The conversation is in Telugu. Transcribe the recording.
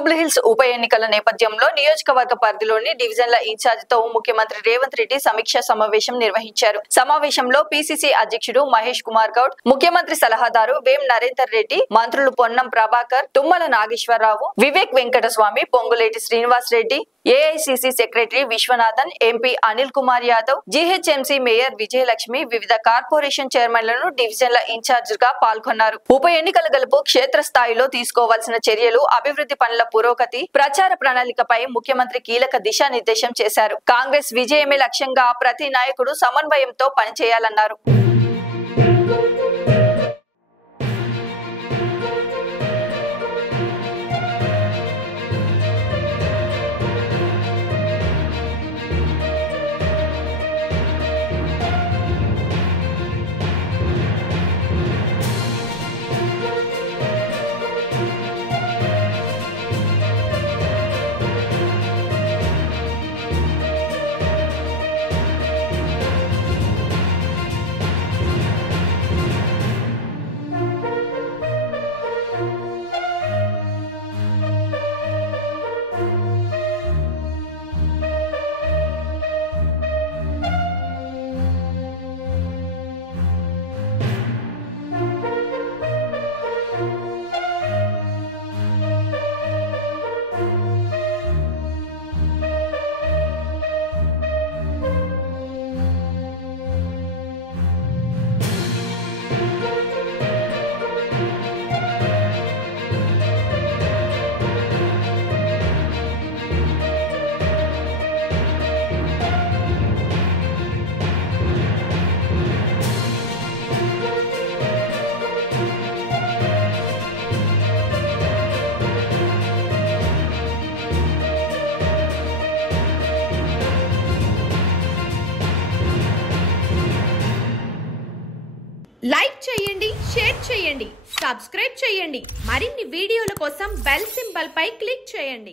జూబ్లీహిల్స్ ఉప ఎన్నికల నేపథ్యంలో నియోజకవర్గ పరిధిలోని డివిజన్ల ఇన్ఛార్జితో ముఖ్యమంత్రి రేవంత్ రెడ్డి సమీక్షా సమావేశం నిర్వహించారు. సమావేశంలో పిసిసి అధ్యక్షుడు మహేష్ కుమార్ గౌడ్, ముఖ్యమంత్రి సలహాదారు వేం నరేందర్ రెడ్డి, మంత్రులు Ponnam Prabhakar, Tummala Nageswararao, Vivek Venkataswamy, Ponguleti Srinivas Reddy, AICC secretary Viswanathan, MP Anil Kumar Yadav, GHMC mayor Vijayalakshmi, వివిధ కార్పొరేషన్ చైర్మన్లను డివిజన్ల ఇన్ఛార్జిగా పాల్గొన్నారు. ఉప ఎన్నికల గెలుపు క్షేత్రస్థాయిలో తీసుకోవాల్సిన చర్యలు, అభివృద్ధి పనుల పురోగతి, ప్రచార ప్రణాళికపై ముఖ్యమంత్రి కీలక దిశానిర్దేశం చేశారు. కాంగ్రెస్ విజయమే లక్ష్యంగా ప్రతి నాయకుడు సమన్వయంతో పనిచేయాలన్నారు. లైక్ చేయండి, షేర్ చేయండి, సబ్స్క్రైబ్ చేయండి. మరిన్ని వీడియోల కోసం బెల్ సింబల్ పై క్లిక్ చేయండి.